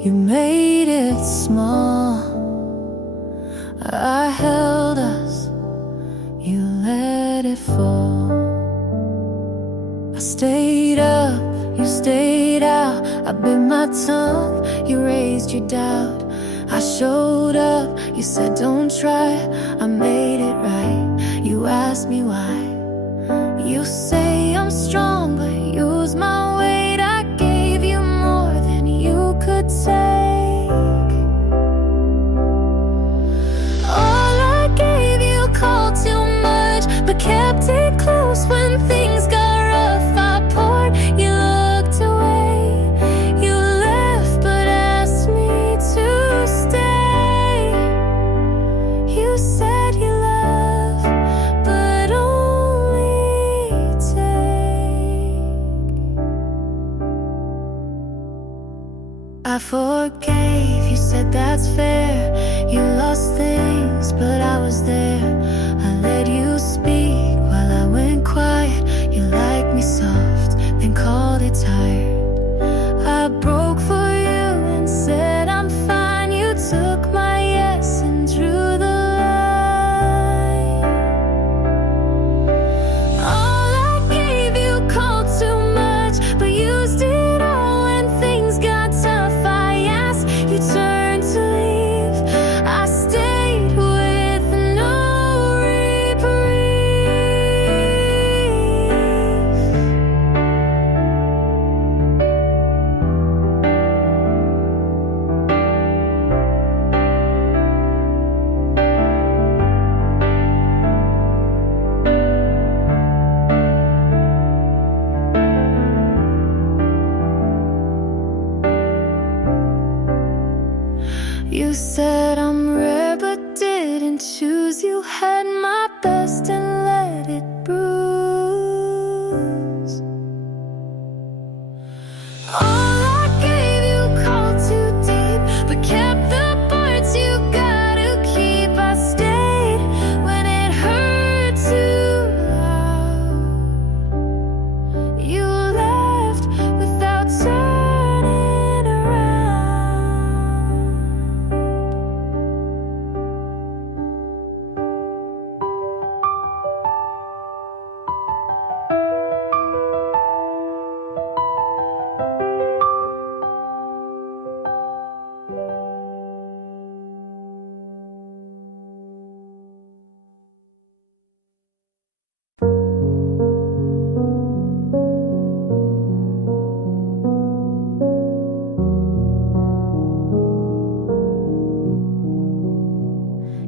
You made it small. I held us, you let it fall. I stayed up, you stayed out. I bit my tongue, you raised your doubt. I showed up, you said don't try. I made it right, you asked me why. You say I'm strong, but use my weight. I gave you more than you could take. All I gave you called too much, but kept it close when things got rough. I poured, you looked away. You left, but asked me to stay. You said you love, but only take. I forgave, you said that's fair. You lost things, but I was there. I let you speak while I went quiet. You liked me soft, then called it tired. I broke for you and said I'm fine. You took my yes and drew the line. All I gave you called too much, but used it all when things got tough. I asked, you turned to leave. I stayed with no reprieve. You said I'm rare, but didn't choose. You had my best and let it bruise. All I gave you called too deep, but kept the parts you gotta keep. I stayed when it hurt too loud. You left without turning around.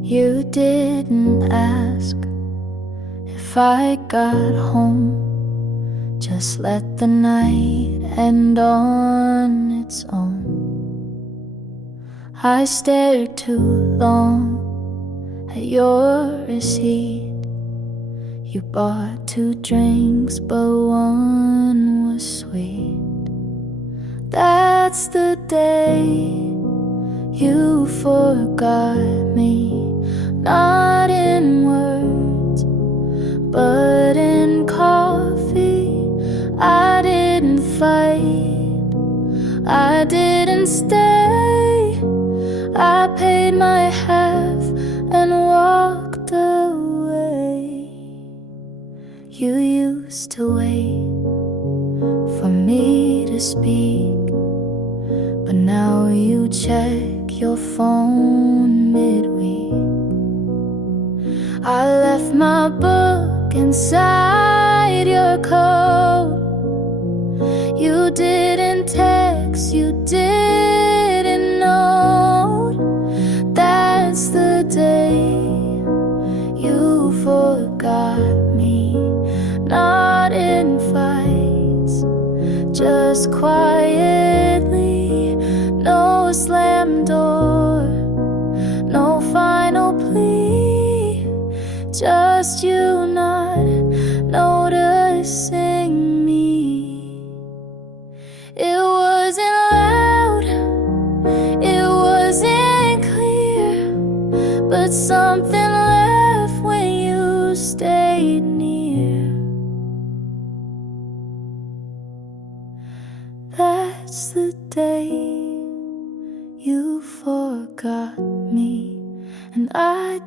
You didn't ask if I got home. Just let the night end on its own. I stared too long at your receipt. You bought 2 drinks, but one was sweet. That's the day you forgot me. Not in words, but in coffee. I didn't fight, I didn't stay. I paid my half and walked away. You used to wait for me to speak, but now you check your phone midweek. I left my book inside your coat. You didn't text, you didn't note. That's the day you forgot me. Not in fights, just quietly. No slam door, no final plea. Just you not noticing me. It wasn't loud, it wasn't clear, but something left when you stayed near. That's the day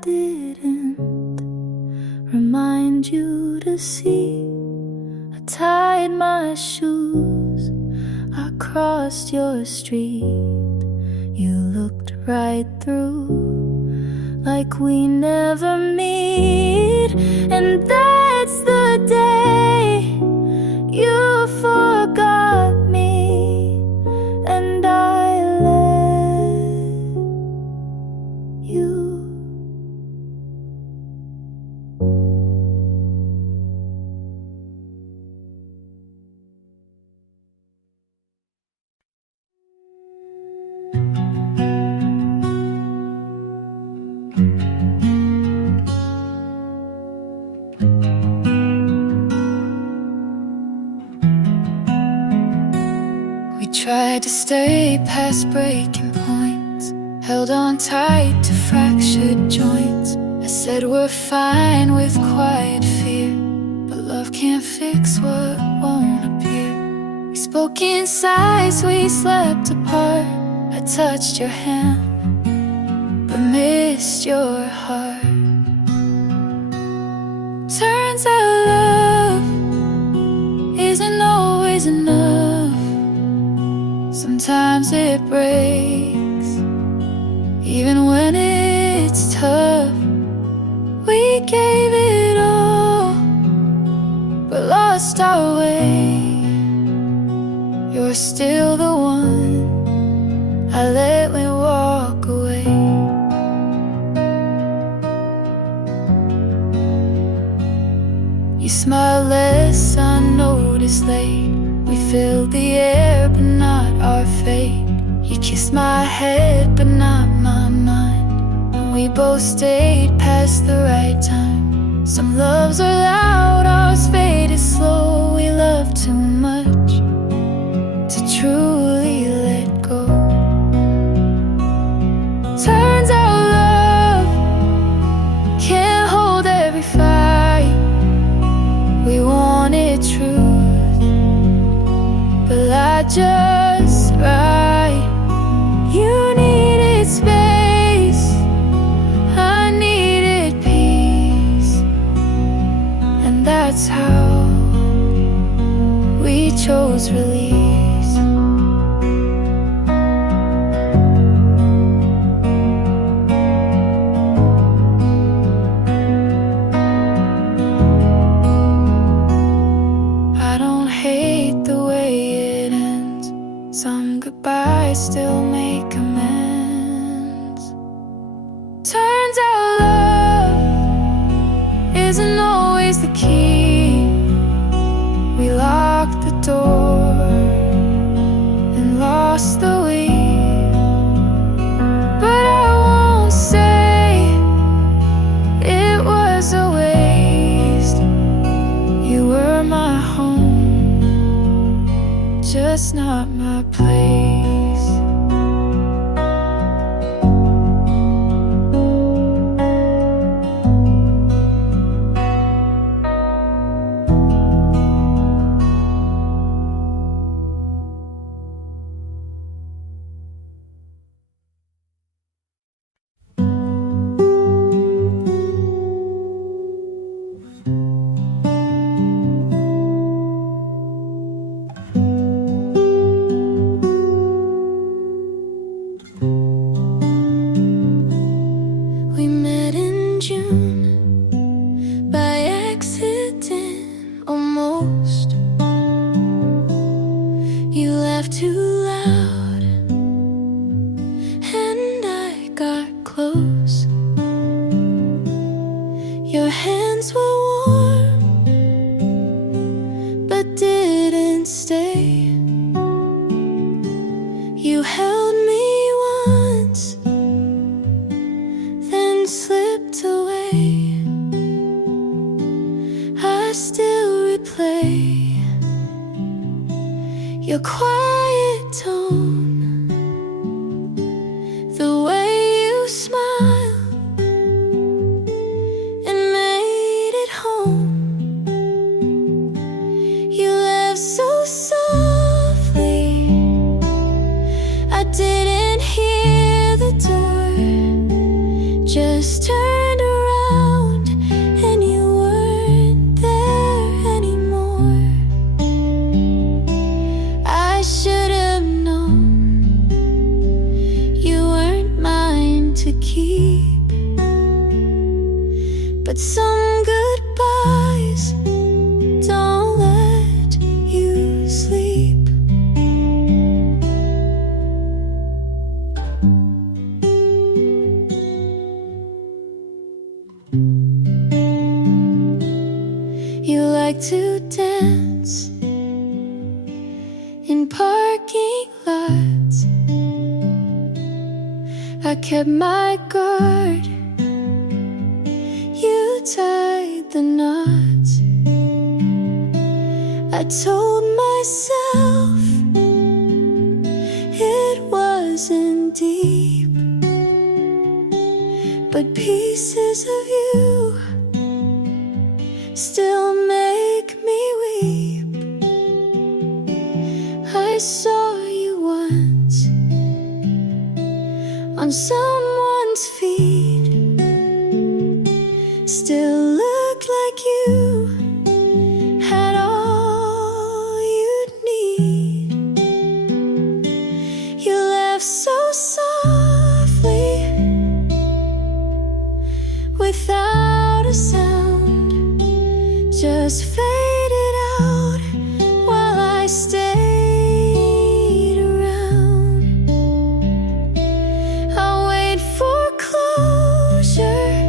didn't remind you to see. I tied my shoes, I crossed your street. You looked right through, like we never meet. And that's the day you forgot me, and I let you. We tried to stay past breaking points, held on tight to fractured joints. I said we're fine with quiet fear, but love can't fix what won't appear. We spoke in sighs, we slept apart. I touched your hand, but missed your heart. Turns out love isn't always enough. Sometimes it breaks, even when it's tough. We gave it all, but lost our way. You're still the one I let me walk away. You smile less, I noticed late. We filled the air, but not our fate. You kissed my head, but not my mind. And we both stayed past the right time. Some loves are loud, ours faded slow. We love too much to truly let go. Turns out love can't hold every fight. We wanted truth, but lied just right. You needed space, I needed peace, and that's how we chose release. I don't hate the way it ends. Some goodbyes still make amends. Turns out love isn't always the key. We locked the door and lost the wheel. But I won't say it was a waste. You were my home, just not my place. We met in June by accident, almost. You laughed too loud and I got close. Your hands were warm but didn't stay. You held me once, then slipped away. I still replay your quiet tone, the way you smile and made it home. You laughed so softly, I didn't hear the door, just turned but some goodbyes don't let you sleep. You like to dance in parking lots. I kept my guard, you tied the knots. I told myself it wasn't deep, but pieces of you still make me weep. I saw you once on someone's feet, still looked like you had all you'd need. You laughed so softly without a sound, just faded out while I stayed around. I'll wait for closure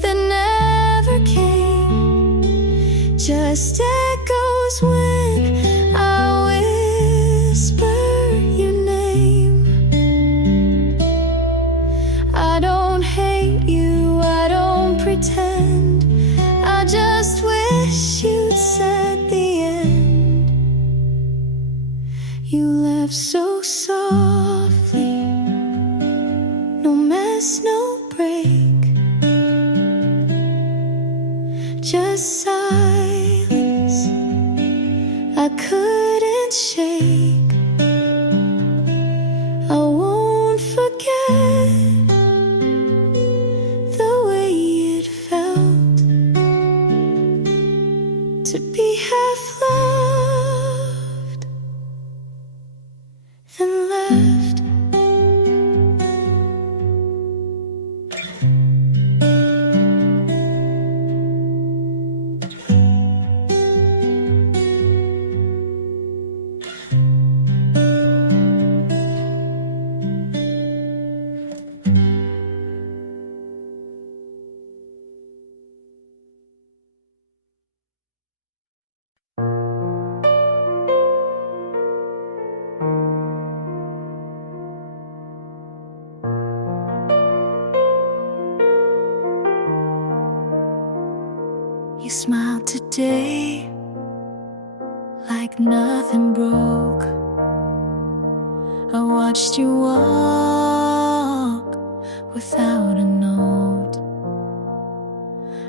that never came, just echoes when I whisper your name. I don't hate you, I don't pretend, I just wish you'd said the end. You left so softly, no mess, no break, just silence I couldn't shake. I won't forget the way it felt to be half loved, then left. You smiled today like nothing broke. I watched you walk without a note.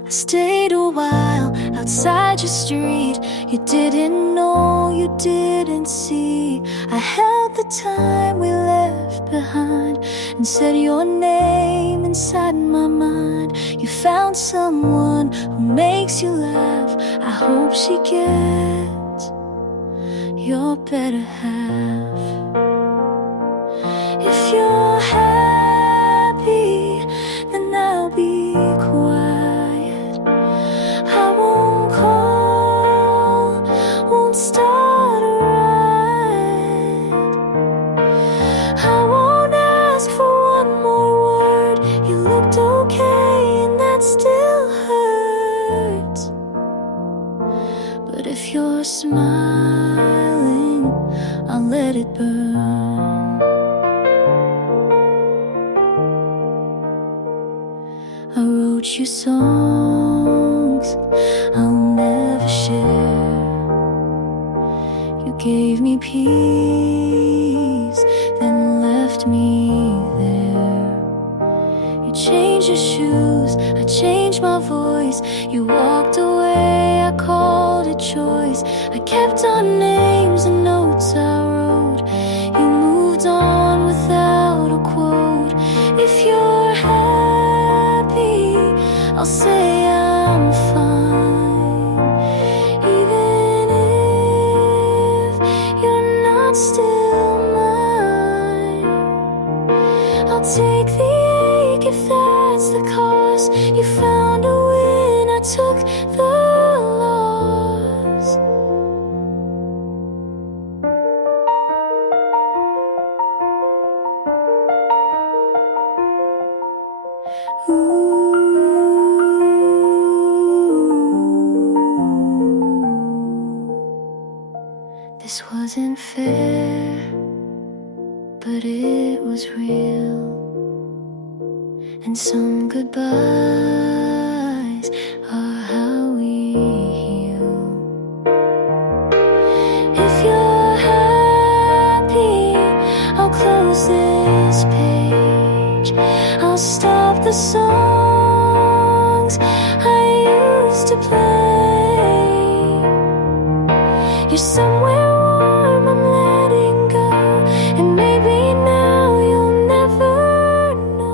I stayed a while outside your street. You didn't know, you didn't see. I held the time we left behind and said your name inside my mind. You found someone who makes you laugh. I hope she gets your better half. If you're happy, then I'll be quiet. I won't call, won't start a riot. I won't ask for one more word. You looked okay and that still hurts. But if you're smiling, I'll let it burn. I wrote you songs I'll never share. You gave me peace, then left me there. You changed your shoes, I changed my voice. You walked away, I called it choice. I kept our names and notes I wrote. You moved on without a quote. If you're happy, I'll say I'm fine. Even if you're not still mine, I'll take the ache if that's the cost. wasn't fair, but it was real. And some goodbyes are how we heal. If you're happy, I'll close this page. I'll stop the songs I used to play. You're somewhere warm, I'm letting go, and maybe now you'll never know.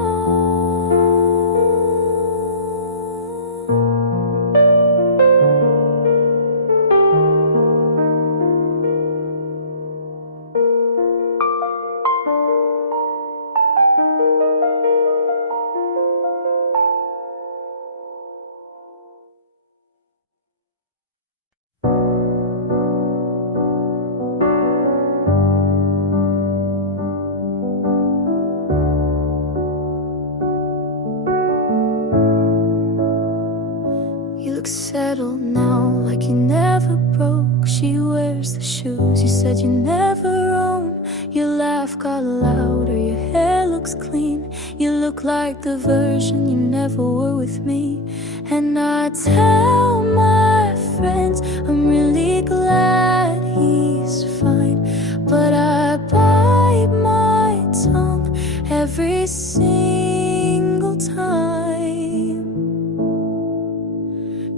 You look settled now, like you never broke. She wears the shoes you said you never own. Your laugh got louder, your hair looks clean. You look like the version you never were with me. And I tell my friends I'm really glad he's fine, but I bite my tongue every single time.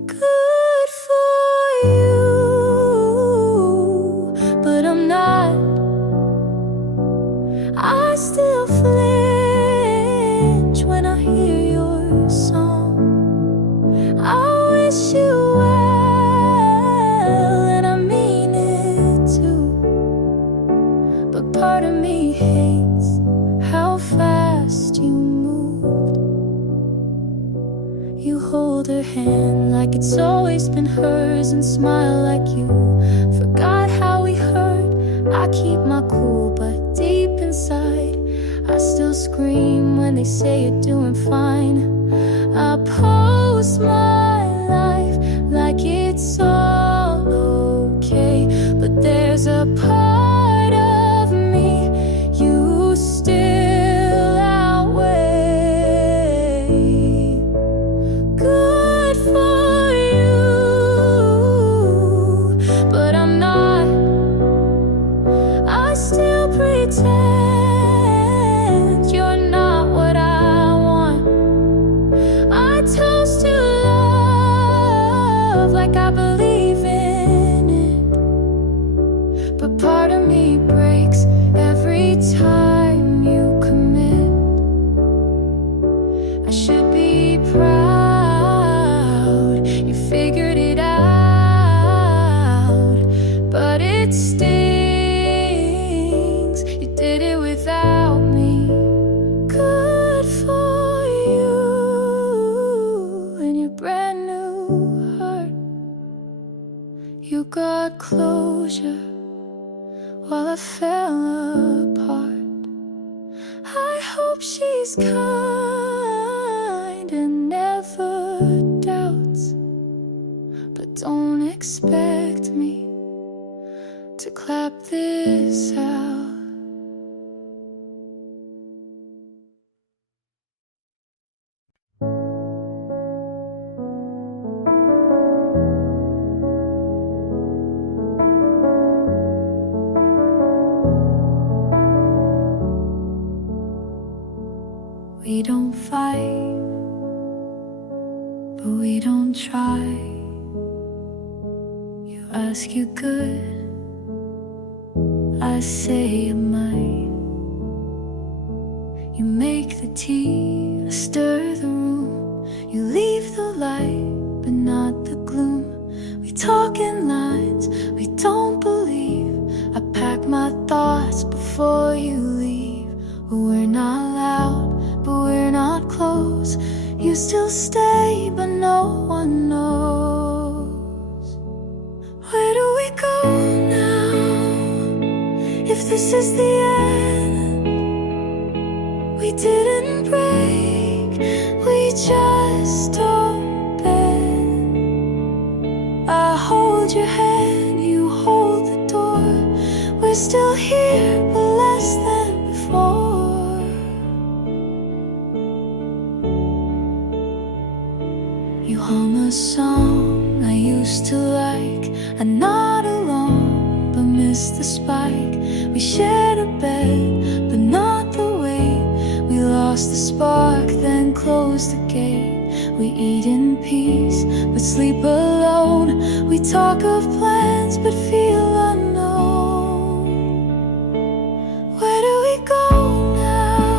Good for you, but I'm not. I still flinch when I hear your song. I wish you well, and I mean it too. But part of me hates how fast you moved. You hold her hand like it's always been hers, and smile like you forgot how we hurt. I keep my cool, but deep inside I still scream when they say you're doing fine. I post my life like it's all okay, but there's a part of me you still outweigh. Good for you, but I'm not. I still pretend you're not what I want. I toast to love like I believe in it, but part of me breaks every time you commit. I should be proud you figured it out, but it stings. You did it without me. Good for you and your brand new heart. You got closure while I fell apart. I hope she's kind and never doubts, but don't expect me to clap this out. We don't fight, but we don't try. You ask you good, I say I might. You make the tea, I stir the room. You leave the light, but not the gloom. We talk in lines we don't believe. I pack my thoughts before you leave. We're not loud, but we're not close. You still stay, but no one knows. Where do we go now? If this is the end, we didn't break, we just don't bend. I hold your hand, you hold the door. we're still here, but less than before. You hum a song I used to like. I'm not alone, but miss the spike. We shared a bed, but not the weight. We lost the spark, then closed the gate. We eat in peace, but sleep alone. We talk of plans, but feel unknown. Where do we go now,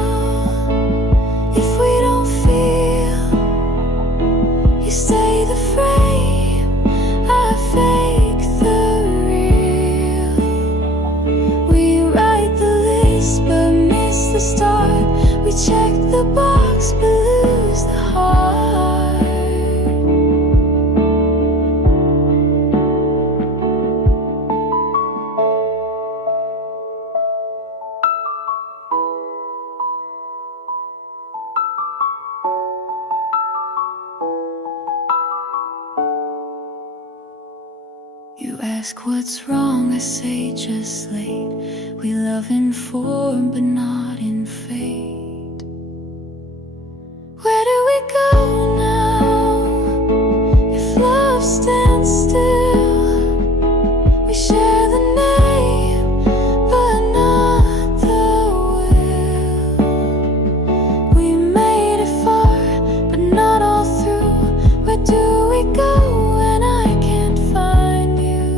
if we don't feel? You stay the frame, I fake the real. We write the list, but miss the start. We check the box, but lose the heart. You ask what's wrong, I say just late. We love in form, but not in fate. Where do we go now, if love stands still? We share the name, but not the will. We made it far, but not all through. Where do we go when I can't find you?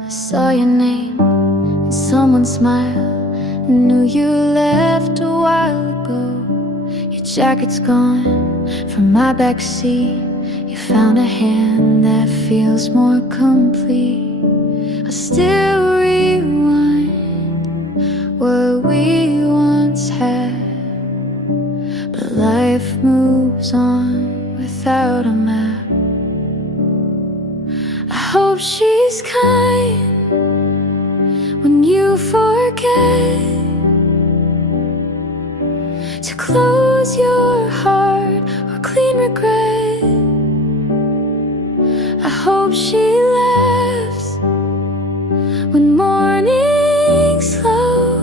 I saw your name in someone's smile. I knew you left a while ago. Your jacket's gone from my backseat. You found a hand that feels more complete. I still rewind what we once had, but life moves on without a map. I hope she's kind when you forget to close your heart or clean regret. I hope she laughs when morning's slow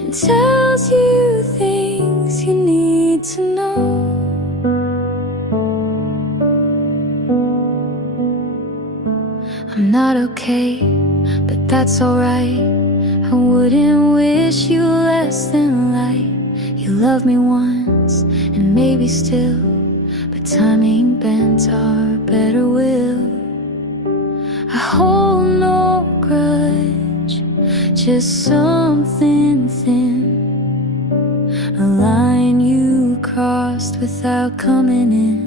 and tells you things you need to know. I'm not okay, but that's alright. I wouldn't wish you less than light. You loved me once, and maybe still, but timing bent our better will. I hold no grudge, just something thin, a line you crossed without coming in.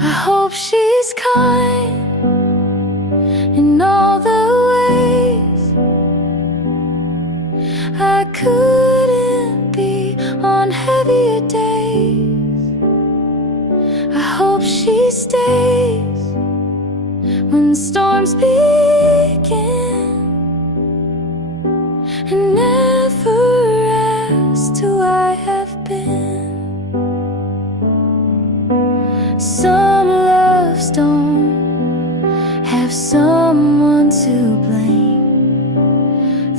I hope she's kind in all the ways I couldn't be on heavier days. I hope she stays when storms begin and never asks who I have been. Some loves don't have someone to blame.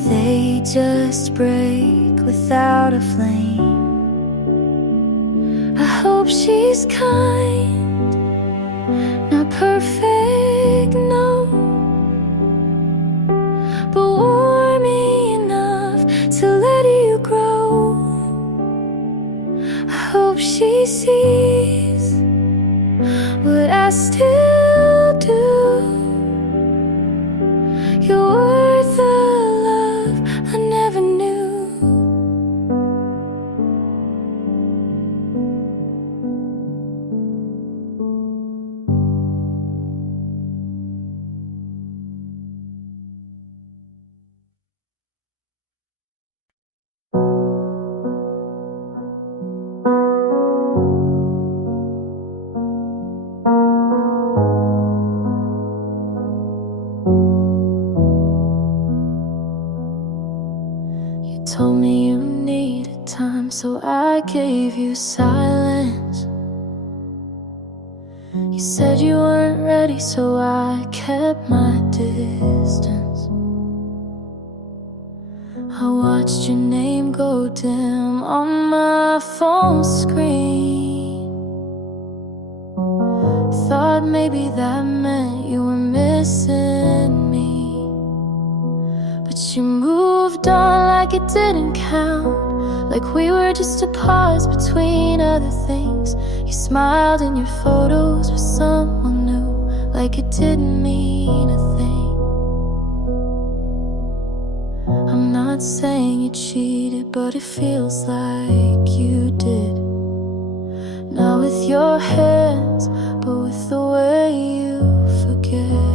They just break without a flame. I hope she's kind, not perfect, no, but warm enough to let you grow. I hope she sees what I still do. You're worth the love I never knew. You told me you needed time, so I gave you silence. You said you weren't ready, so I kept my distance. I watched your name go dim on my phone screen. Thought maybe that meant you were missing me, but you moved on like it didn't count, like we were just a pause between other things. You smiled in your photos with someone new, like it didn't mean a thing. I'm not saying you cheated, but it feels like you did. Not with your hands, but with the way you forget.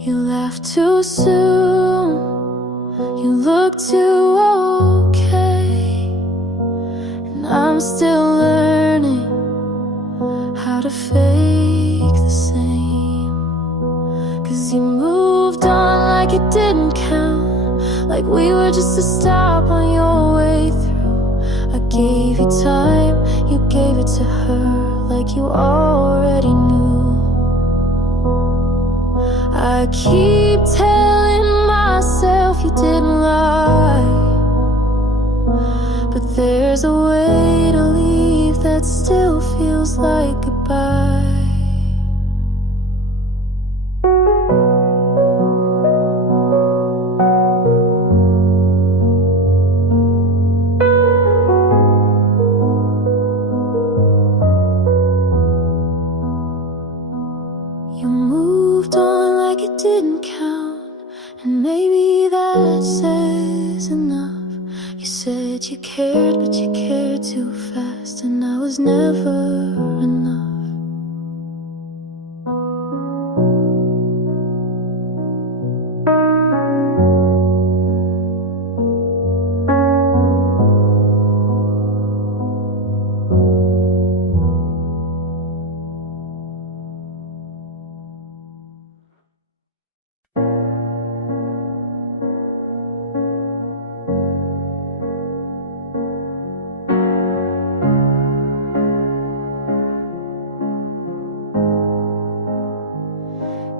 You laughed too soon, you look too okay, and I'm still learning how to fake the same. 'Cause you moved on like it didn't count, like we were just a stop on your way through. I gave you time, you gave it to her, like you already knew. I keep telling myself you didn't lie, but there's a way to leave that still feels like goodbye. You moved on like it didn't count, and maybe that says enough. You said you cared, but you cared too fast, and I was never enough.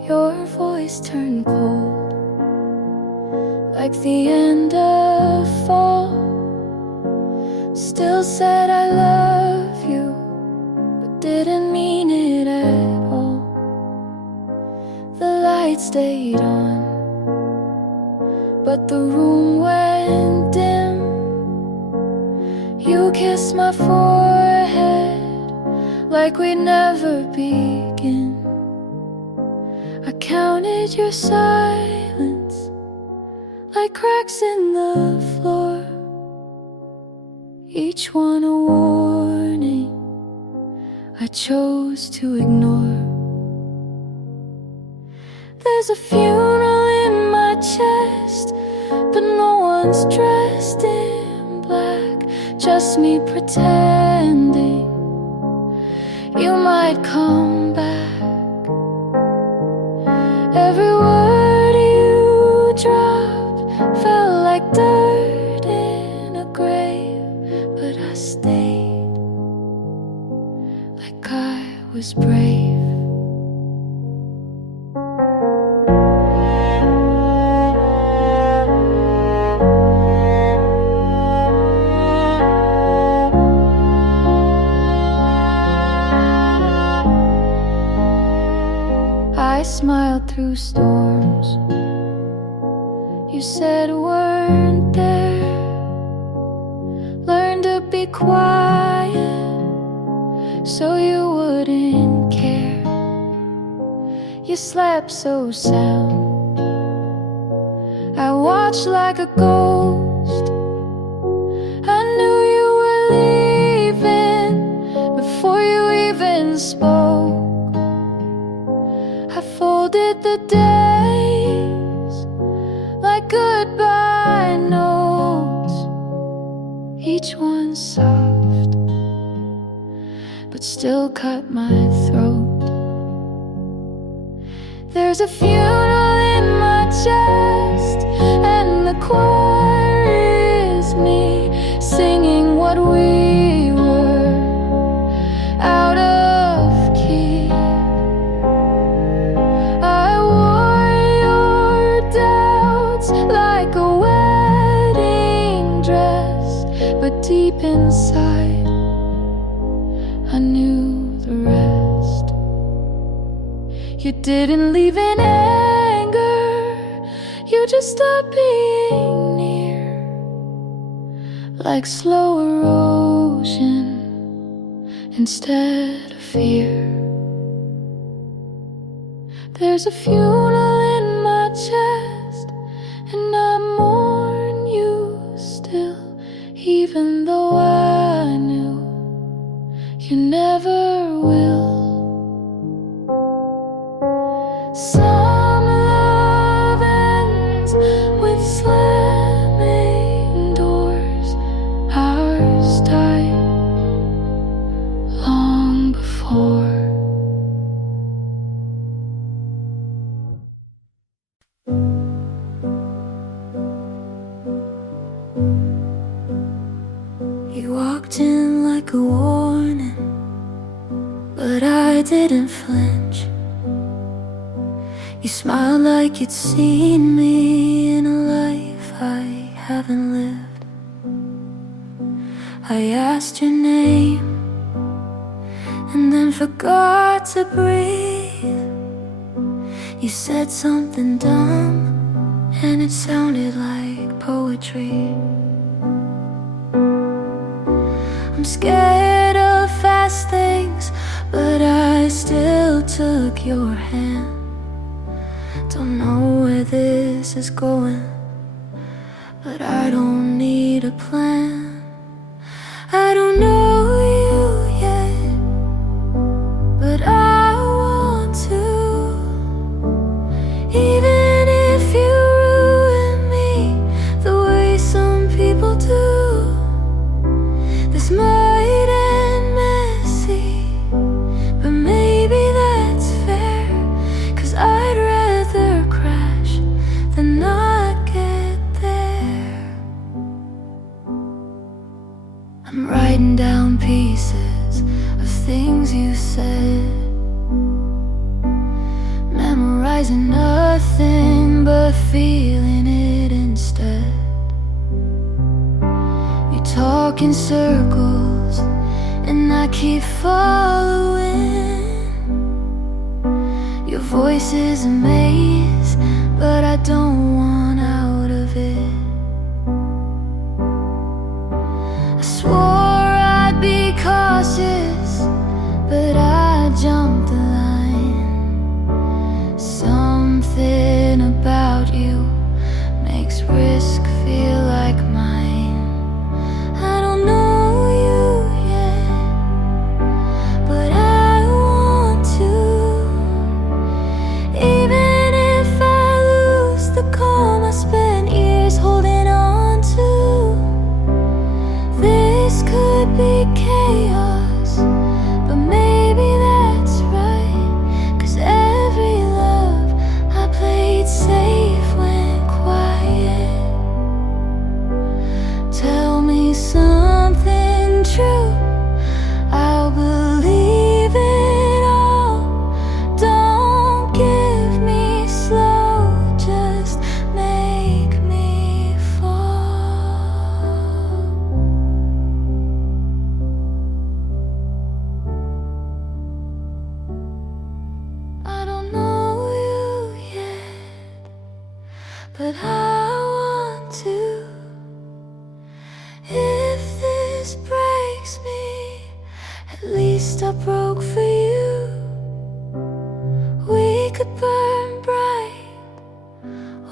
Your voice turned cold, like the end of fall. Still said I love you, but didn't mean it at all. The light stayed on, but the room went dim. You kissed my forehead like we'd never begin. I counted your silence like cracks in the floor, each one a warning I chose to ignore. There's a funeral in my chest, but no one's dressed in black, just me pretending you might come back. Every word you dropped felt like dirt in a grave, but I stayed like I was brave. I smiled through storms you said weren't there. Learned to be quiet so you wouldn't care. You slept so sound, I watched like a ghost. I knew you were leaving before you even spoke. I folded the days like goodbye notes, each one soft, but still cut my throat. There's a funeral in my chest, and the quiet inside. I knew the rest. You didn't leave in anger, you just stopped being near. Like slow erosion instead of fear. There's a funeral in my chest, and I mourn you still, even though I knew you never will. Some love ends with slamming doors. Ours died long before. You walked in like a warning, but I didn't flinch. You smiled like you'd seen me in a life I haven't lived. I asked your name and then forgot to breathe. You said something dumb and it sounded like poetry. I'm scared of fast things, but I still took your hand. Don't know where this is going, but I don't need a plan. I don't know you yet, but I want to. Even if you ruin me the way some people do. This might end messy, but maybe that's fair, 'cause I'd rather crash than not get there. I'm writing down pieces of things you said, memorizing nothing but feeling it instead. You talk in circles and I keep following. Your voice is a maze, but I don't want out of it. I swore I'd be cautious, but I jumped the line. Something about you makes risk feel like mine. I don't know you yet, but I want to. Even if I lose the calm I spent years holding on to. This could be chaos, but maybe that's right, 'cause every love I played safe went quiet. Tell me something true, I'll believe it all. Don't give me slow, just make me fall. I don't know you yet, but I want to. If this breaks me, at least I broke for you. We could burn bright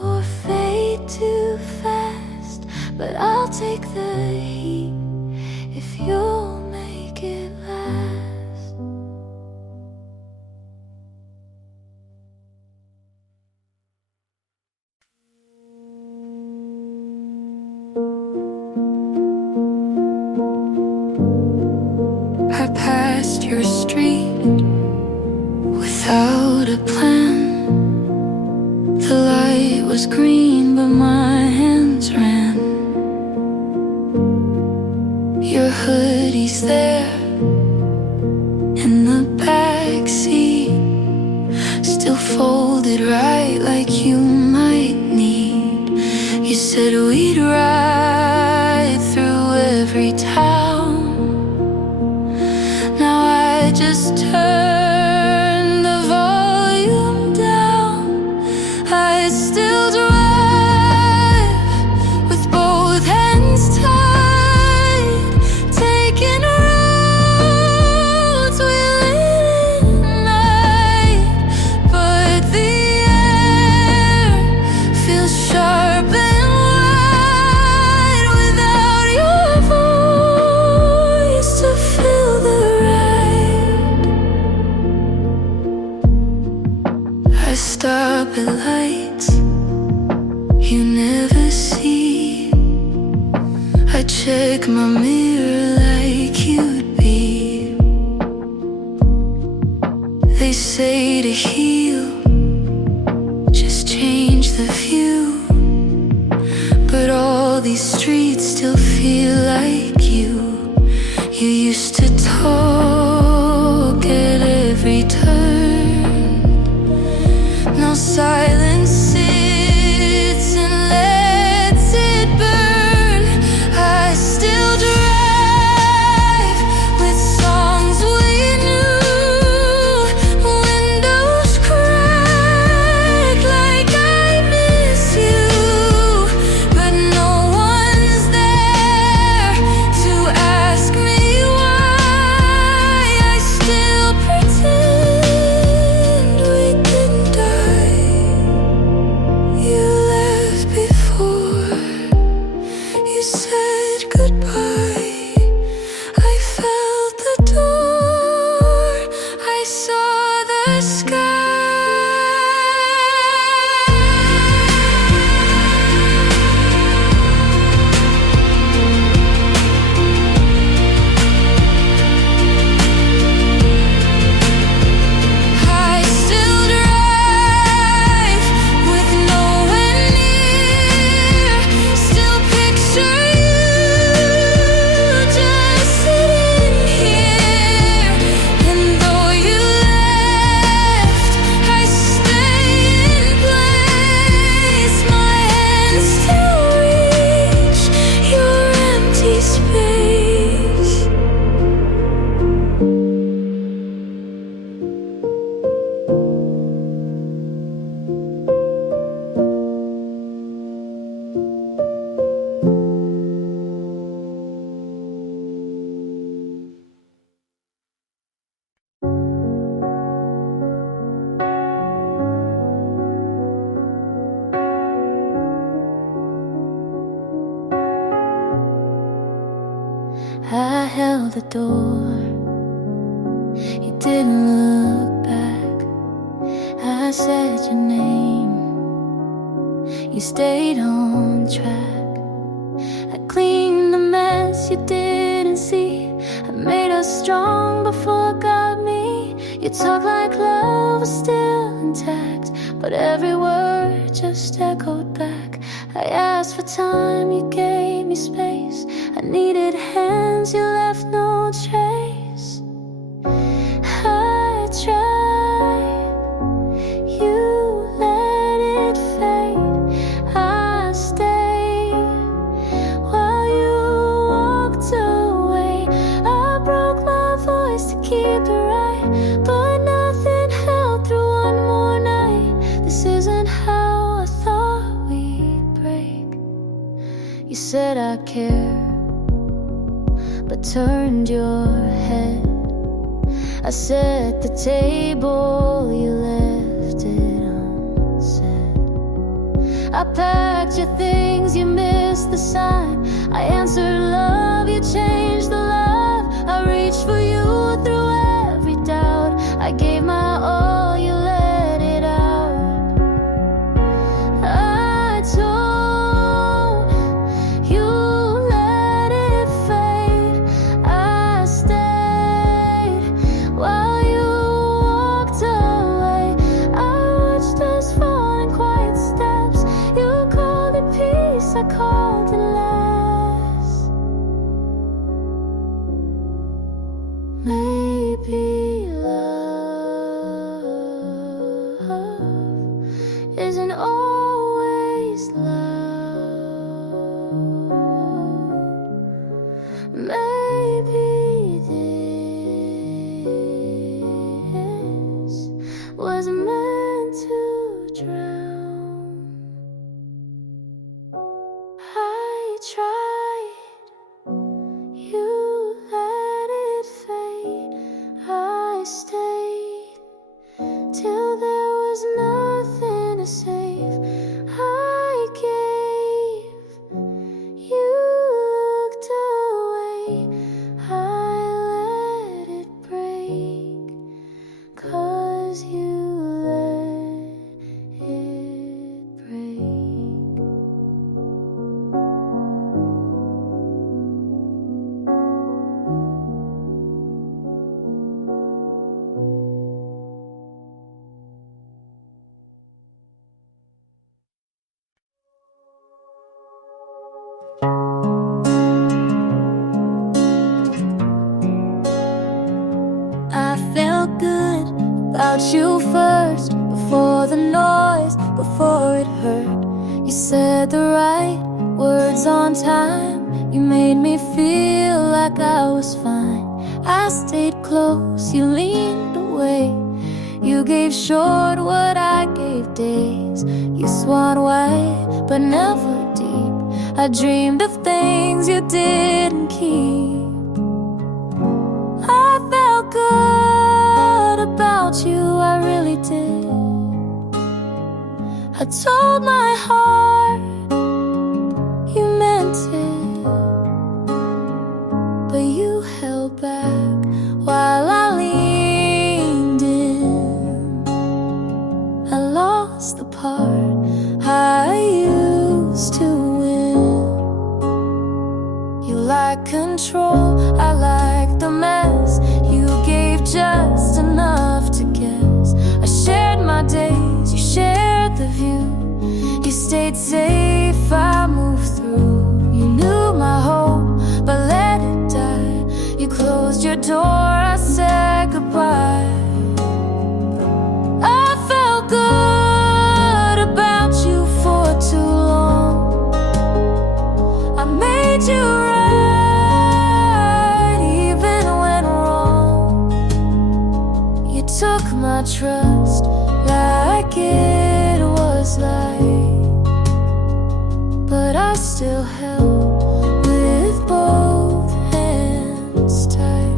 or fade too fast, but I'll take the heat if you'll make it last. I passed your street without a plan. The light was green, but my hands ran. Your hoodie's there in the backseat, still folded right like you might need. You said we'd ride through every town. check my mirror like you'd be. They say to heal, just change the view. But all these streets still feel like you. You used to talk at every turn. Now silence sits and lets it burn. I still drive with songs we knew. Windows crack like I miss you, but no one's there to ask me why. I still pretend we didn't die. You left before you said goodbye. I felt the door, I saw the sky. I still drive with no one near. Still picture you just sitting here. And though you left, I stay in place. My hands still reach your empty space. I held the door, you didn't look back. I said your name, you stayed on track. I cleaned the mess you didn't see. I made us strong before it got me. You talk like love was still intact, but every word just echoed back. I asked for time, you gave me space. I needed hands, you left no trace. I tried, you let it fade. I stayed while you walked away. I broke my voice to keep it right, but nothing held through one more night. This isn't how I thought we'd break. You said I care, but turned your head. I set the table, you left it unsaid. I packed your things, you missed the sign. I answered love, you changed the love. I reached for you through every doubt. I gave my all, you let it out. I told you let it fade. I stayed while you walked away. I watched us fall in quiet steps. You called it peace, I called it less. Maybe love isn't always loud. Maybe this was meant to drown. about you first, before the noise, before it hurt. You said the right words on time. You made me feel like I was fine. I stayed close, you leaned away. You gave short what I gave days. You swam wide, but never deep. I dreamed of things you didn't keep. I felt good about you, I really did. I told my heart you meant it, but you held back while I leaned in. I lost the part I used to win. You like control, I like the mess. You gave just enough to guess. I shared my days, you shared the view. You stayed safe, I moved through. You knew my hope, but let it die. You closed your door, I said goodbye. I felt good about you for too long. I made you right, even when wrong. You took my trust like it was light, but I still held with both hands tight.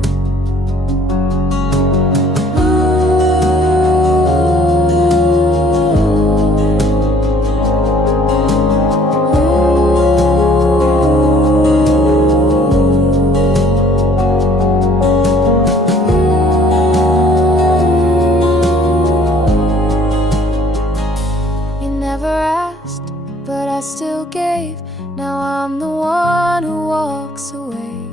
You never asked, but I still gave. Now I'm the one who walks away.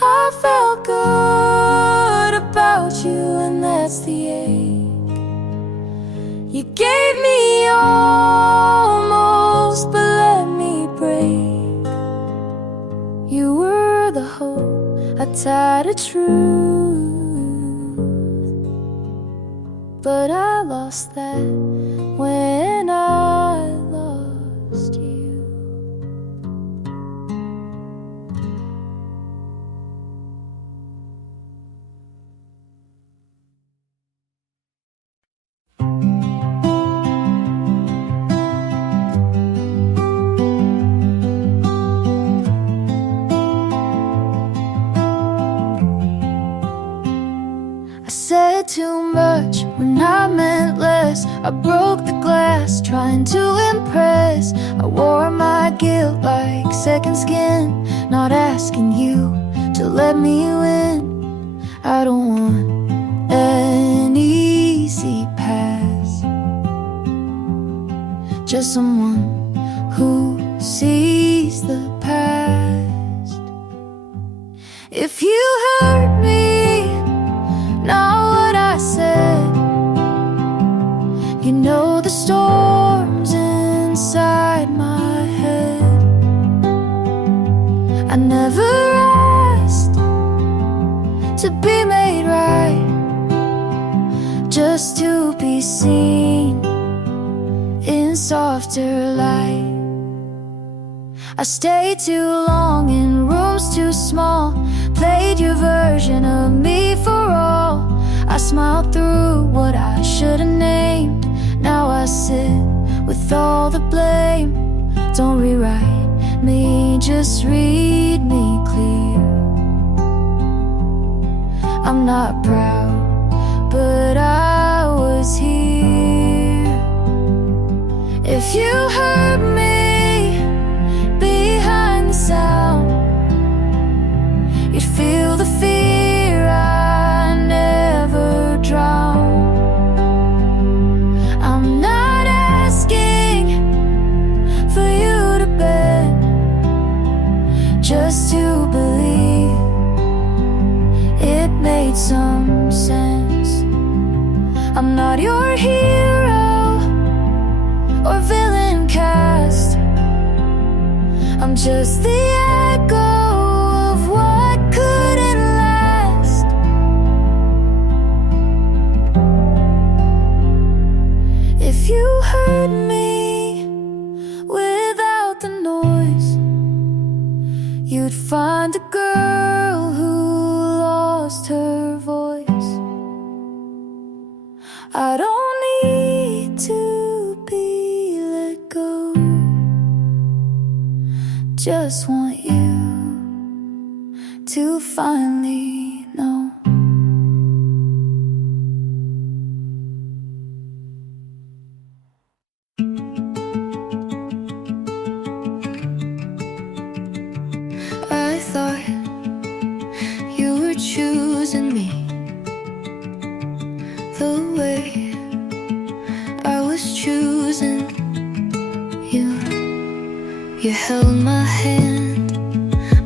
I felt good about you, and that's the ache. You gave me almost, but let me break. You were the hope I tied a truth, but I lost that when I lost you. I said too much when I meant less. I broke the glass trying to impress. I wore my guilt like second skin, not asking you to let me win. I don't want an easy pass, just someone who sees the past. If you hurt me, not what I said, you know the storms inside my head. I never asked to be made right, just to be seen in softer light. I stayed too long in rooms too small, played your version of me for all. I smiled through what I should've named. Now I sit with all the blame. Don't rewrite me, just read me clear. I'm not proud, but I was here. If you hurt me behind the sound, you'd feel the fear I never drowned. I'm not asking for you to bend, just to believe it made some sense. I'm not your hero or villain cast, I'm just the echo of what couldn't last. find a girl who lost her voice. I don't need to be let go, just want you to finally know. I thought you were choosing me the way I was choosing you. You held my hand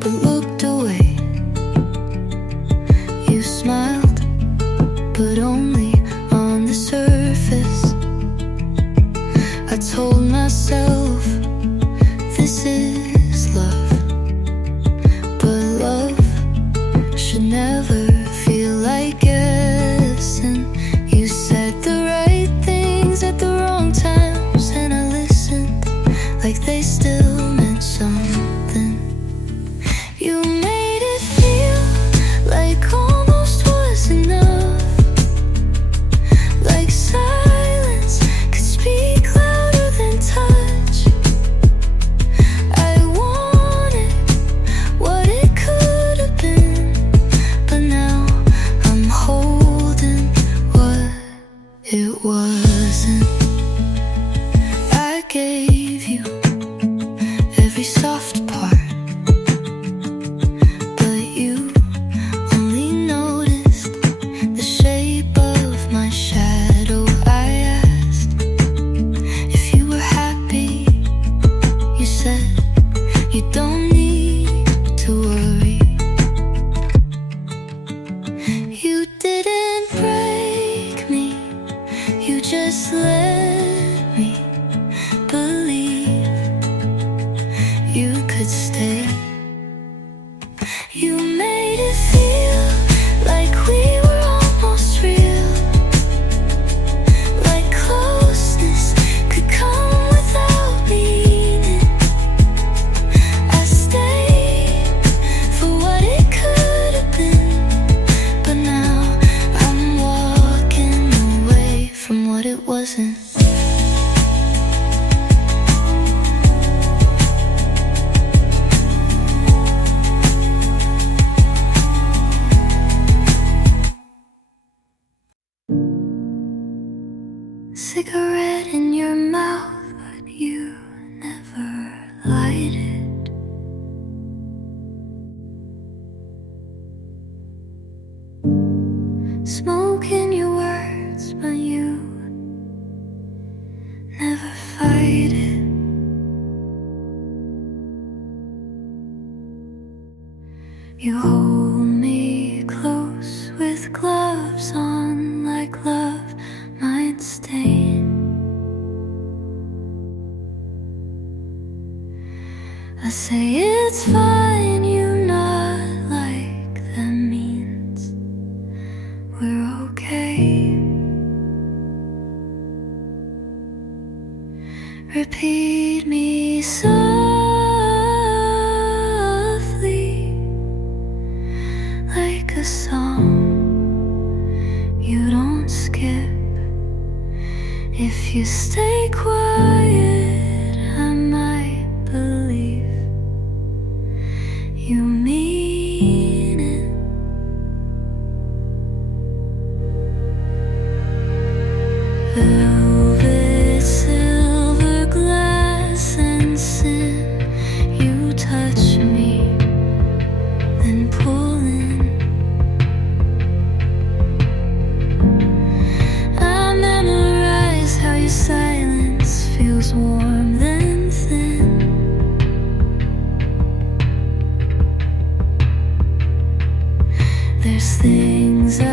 but looked away. You smiled but only on the surface. I told myself this is love, but love should never feel like guessing. You said the right things at the wrong times, and I listened like they still meant something. You made it feel like almost was enough, like silence could speak louder than touch. I wanted what it could have been, but now I'm holding what it wasn't. I gave you every soft part, but you only noticed the shape of my shadow. I asked if you were happy. You said you don't need to worry. You didn't break me, you just let me believe you could stay. You made it feel like we were almost real, like closeness could come without meaning. I stayed for what it could have been, but now I'm walking away from what it wasn't. Cigarette in your mouth, but you never light it. Smoke in your words, but you never fight it. You hold me close with gloves on, like love might stain. I say it's fine, you nod like that means we're okay. Repeat me softly like a song you don't skip. If you stay quiet, I might believe you mean it. Velvet, silver glass and sin, you touch me, then pull in. I memorize how your silence feels warm then thin. There's things I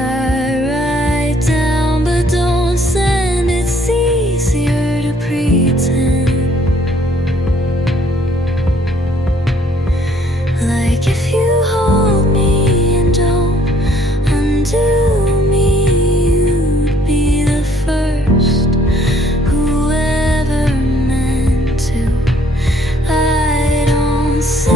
write down but don't send. It's easier to pretend, like if you hold me and don't undo me, you'd be the first who ever meant to. I don't say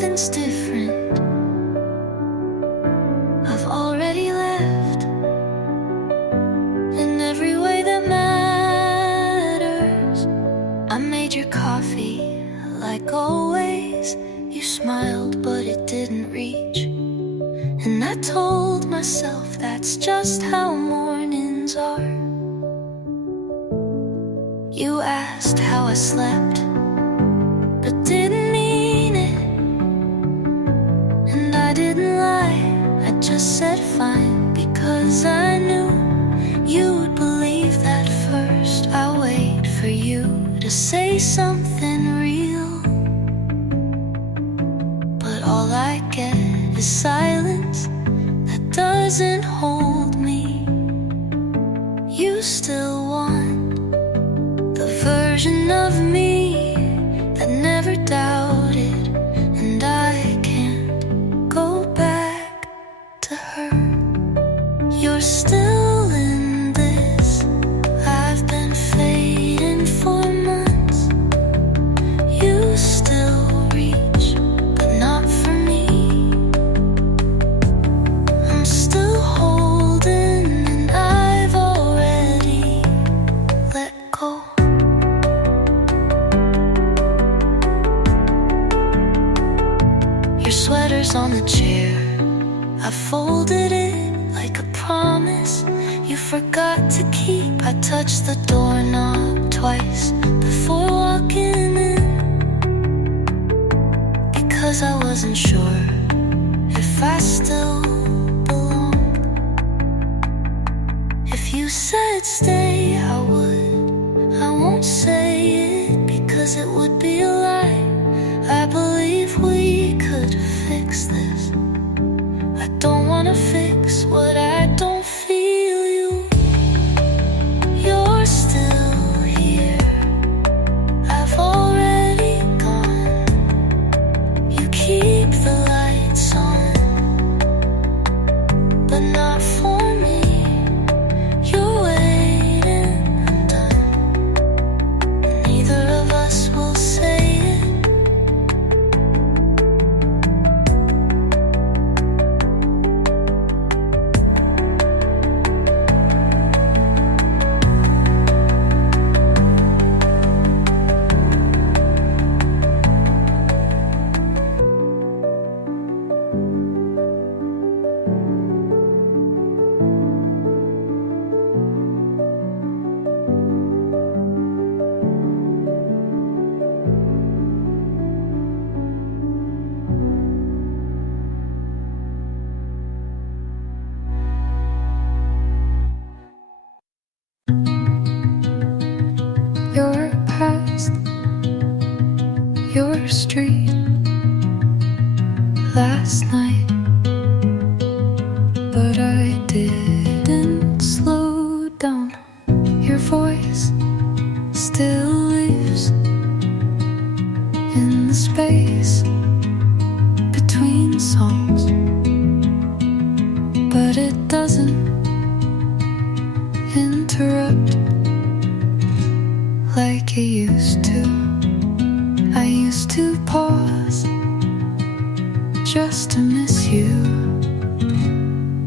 nothing's different. I've already left in every way that matters. I made your coffee like always. You smiled, but it didn't reach. And I told myself that's just how mornings are. You asked how I slept, but didn't mean it. And I didn't lie, I just said fine, because I knew you would believe that first. I wait for you to say something real, but all I get is silence that doesn't hold me. You still want the version of me that never doubted, and I can't go back to her. You're still in this. I've been fading for months. You still reach, but not for me. I'm still holding, and I've already let go. Your sweater's on the chair. I folded it like a promise you forgot to keep. I touched the doorknob twice before walking in, because I wasn't sure if I still belong. If you said stay, I would. I won't say it, because it would be a lie. I believe we could fix this. I don't wanna fix what I don't feel. You're still here. I've already gone. You keep the lights on, but not for me. You're waiting, I'm done. Neither of us will say it. Your past, your street, last night. But I didn't slow down. Your voice still lives in the space between songs, but it doesn't interrupt like it used to. I used to pause just to miss you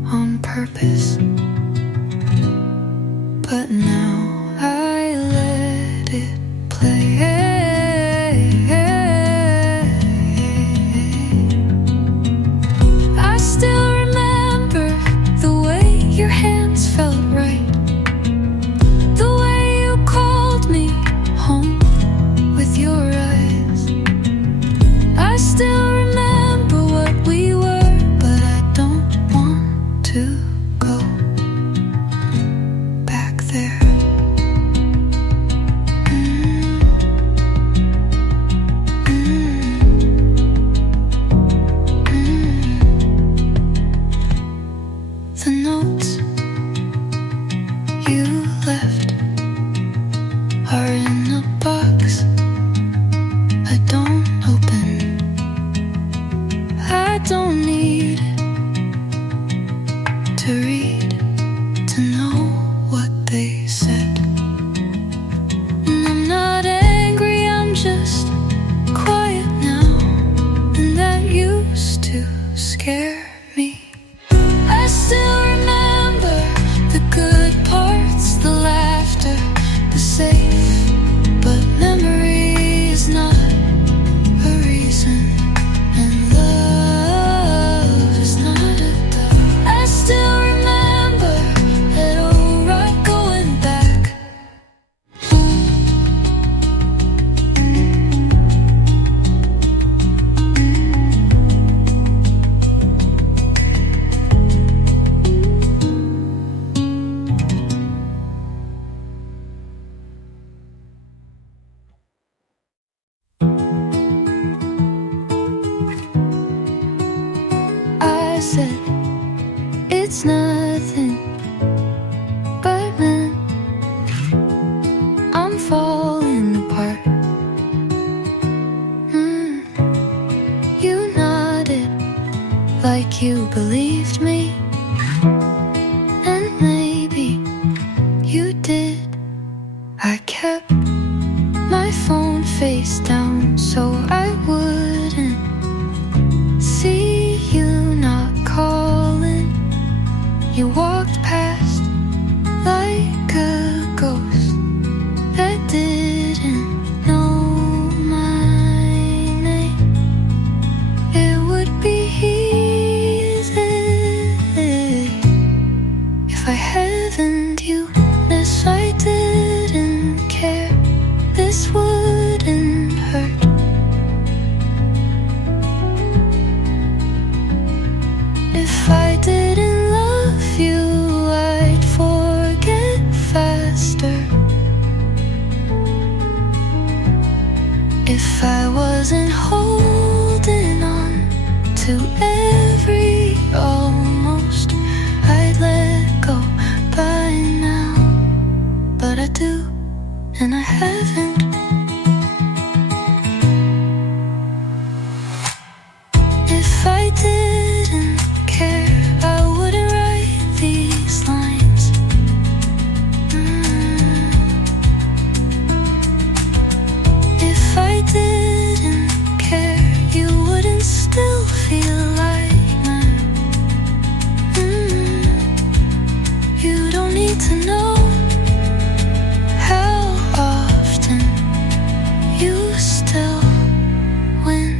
on purpose, but now I let it play. I still remember the way your hands felt right, the way you called me home with your eyes. I still remember what we were, but I don't want to go scare me. I still remember the good parts, the laughter, the safe, but memory is not a reason, and love is not a dog. I still remember that old ride going back. I said, it's nothing, but man, I'm falling apart. You nodded like you believed me, and maybe you did. I kept my phone face down so I wouldn't see you not calling. You walked past like a ghost that didn't know my name. It would be easy if I haven't you. This I didn't care. This wouldn't hurt. If I didn't love you, I'd forget faster. If I wasn't holding on to every almost, I'd let go by now. But I do, and I haven't. If I didn't care, I wouldn't write these lines. If I didn't care, you wouldn't still feel like mine. You don't need to know how often you still win.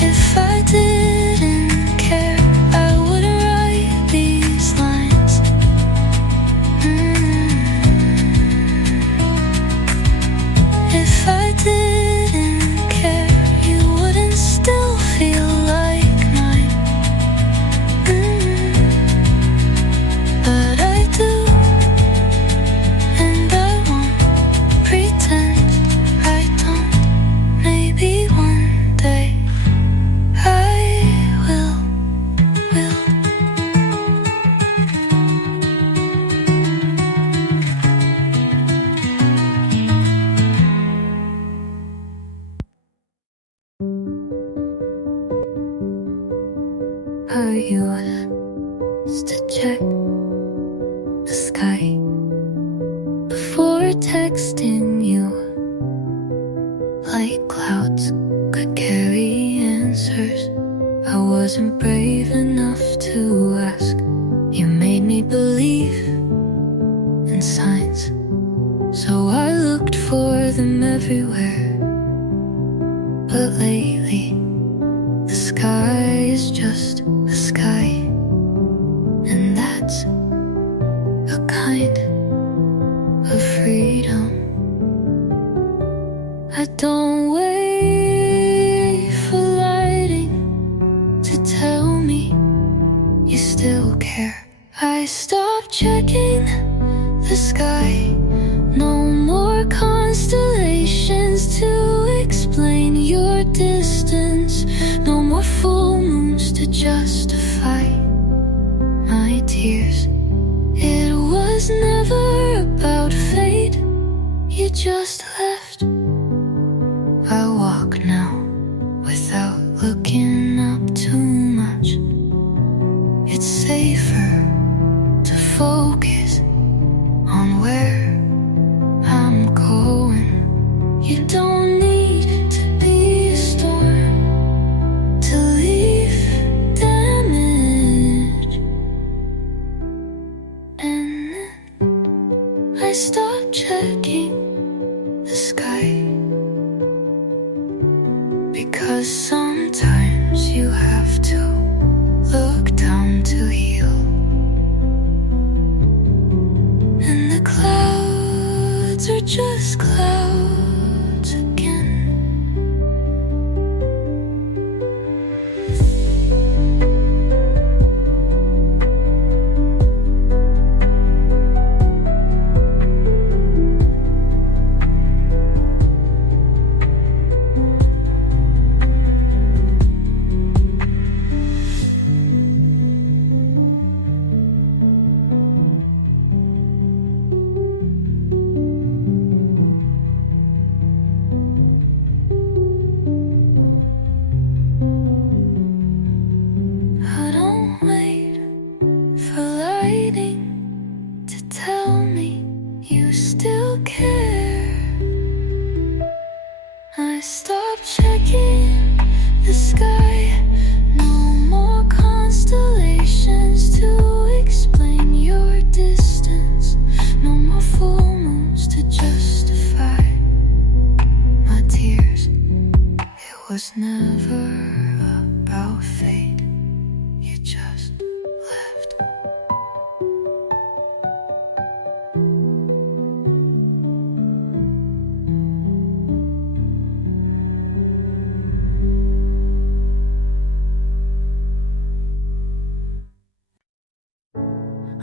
If I didn't care, I wouldn't write these lines. If I didn't care, you wouldn't still feel like mine. But I do, and I won't pretend I don't. Maybe one day I will. I used to check the sky before texting you, like clouds could carry answers. I wasn't brave enough to ask. You made me believe in signs, so I looked for them everywhere. But lately, the sky is just the sky, and that's a kind of freedom. I don't wait for lighting to tell me you still care. I stopped checking the sky. No more constellations to explain your distance. No more full moons to justify my tears. It was never about fate. You just left. I walk now without looking up too much. It's safer to focus on where I'm going. You don't need to be a storm to leave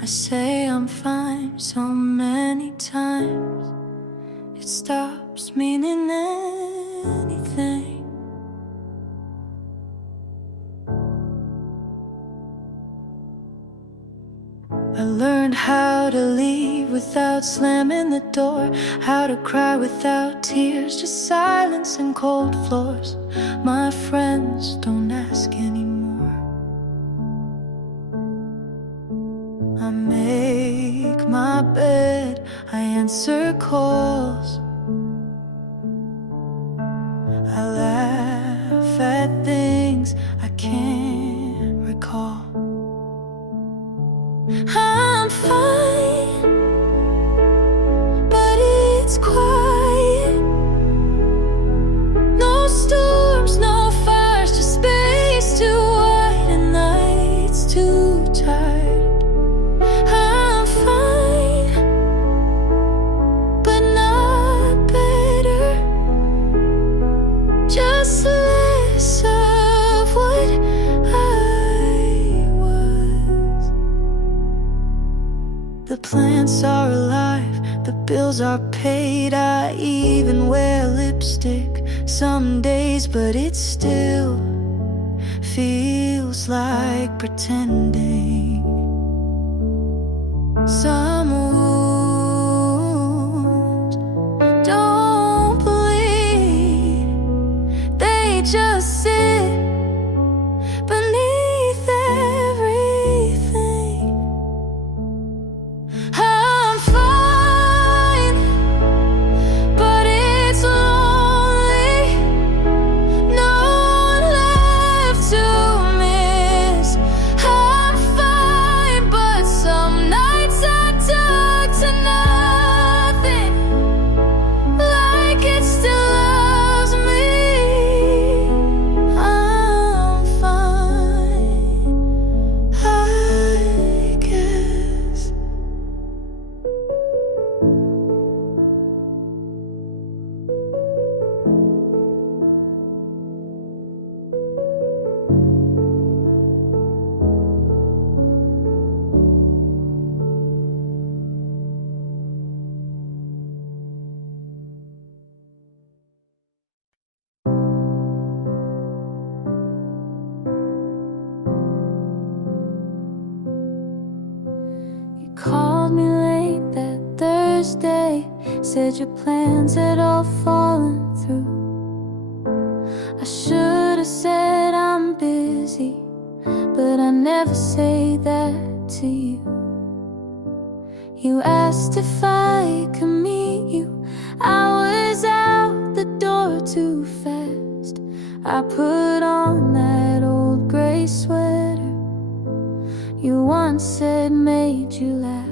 I say I'm fine so many times, it stops meaning anything. I learned how to leave without slamming the door, how to cry without tears, just silence and cold floors. My friends don't ask anymore. I make my bed, I answer calls, I laugh at things I can't recall. I'm fine, but it's quiet. No storms, no fires, just space too wide and nights too tired. I'm fine, but not better, just less of what I was. The plants are alive, the bills are paid, I even wear lipstick some days, but it still feels like pretending. Some wounds don't bleed, they just sit beneath everything. I'm fine, but it's lonely, no one left to miss. I'm fine, but some nights I talk to nothing, like it still loves me. I'm fine, I guess. You called me late that Thursday, said your plans had all fallen through. I should have said I'm busy, but I never say that to you. You asked if I could meet you, I was out the door too fast. I put on that old gray sweater you once said made you laugh,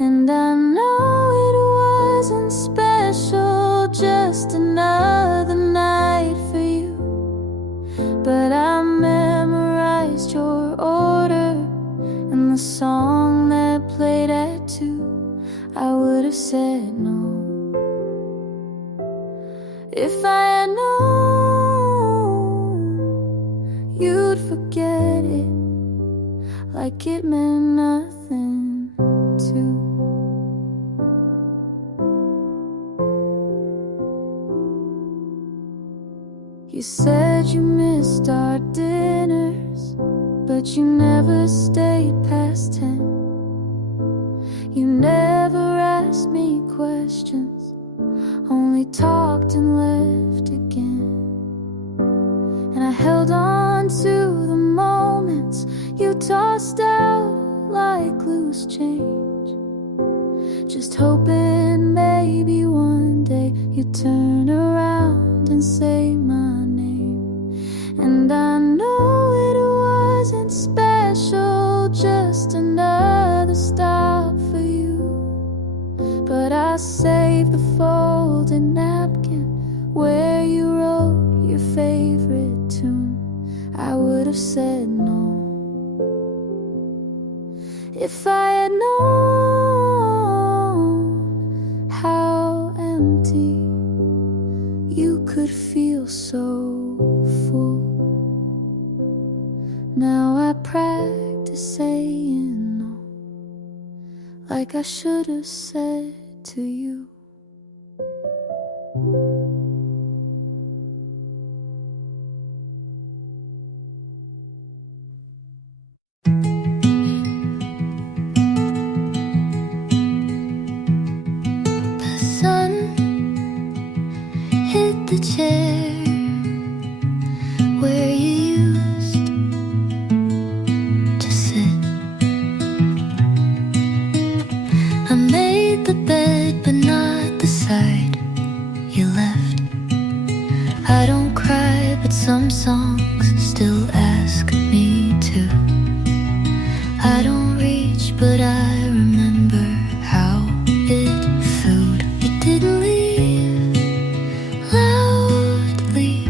and I know it wasn't special, just another night for you. But I memorized your order and the song that played at 2. I would have said no if I had known you'd forget it, like it meant nothing to. You said you missed our dinners, but you never stayed past 10. You never asked me questions, only talked and left again. And I held on to the moments you tossed out like loose change, just hoping maybe one day you'd turn around and say my name. And I know it wasn't special, just another stop for you. But I saved the folded napkin where you wrote your favorite tune. I would have said no if I had known how empty you could feel so full. Now I practice saying no. like I should have said to you. The sun hit the chair where you used to sit. I made the bed, but not the side you left. I don't cry, but some songs still ask me to. I don't reach, but I remember how it felt. You didn't leave loudly,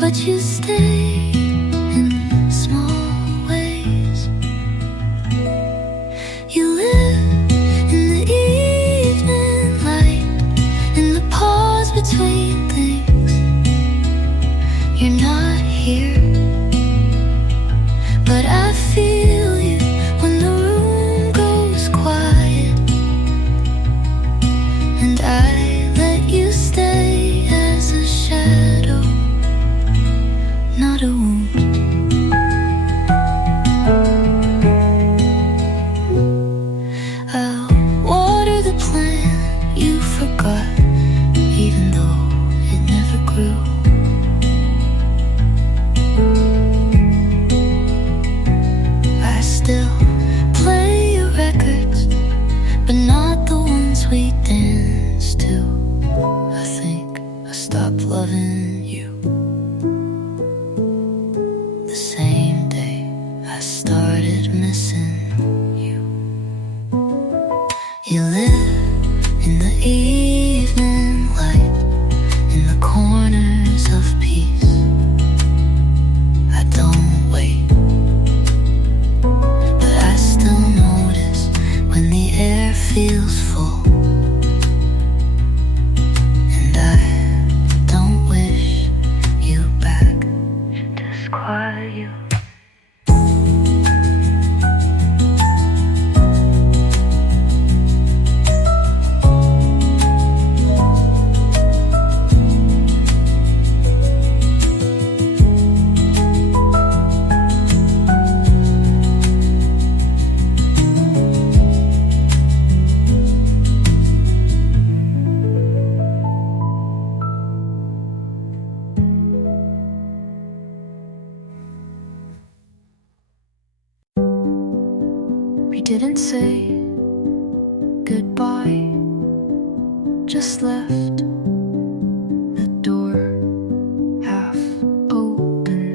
but you stayed in small ways. You live in the evening light, in the pause between things. You're not here, but I feel you when the room goes quiet, and I let you stay as a shadow, not a wound. I'll water the plant you forgot, even though it never grew. I still play your records, but not the ones we danced to. I think I stopped loving you the same day I started missing you. You live in the evening light, in the corners of peace. I don't wait, but I still notice when the air feels full, and I don't wish you back. Just quiet you. We didn't say goodbye, just left the door half open.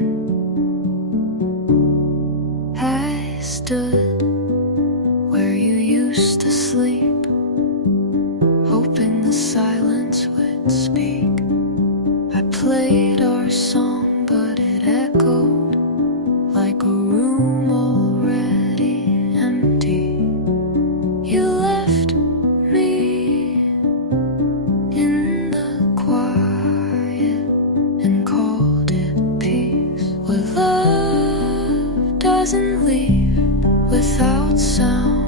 I stood where you used to sleep, hoping the silence would speak. I played our song, but it echoed like a room already empty. You left me in the quiet and called it peace. Where love doesn't leave without sound.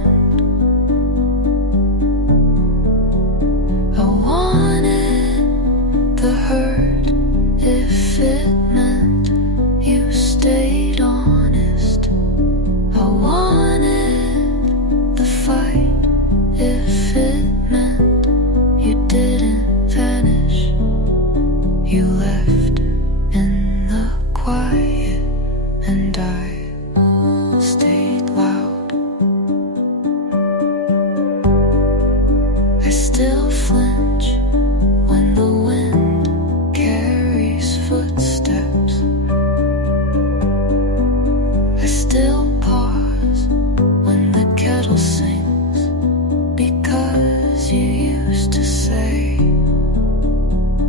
I wanted the hurt if it meant you stayed honest. I wanted the fight if it meant you didn't vanish. You left in the quiet, and I stayed loud. I still flinch when the wind carries footsteps. I still pause when the kettle sings, because you used to say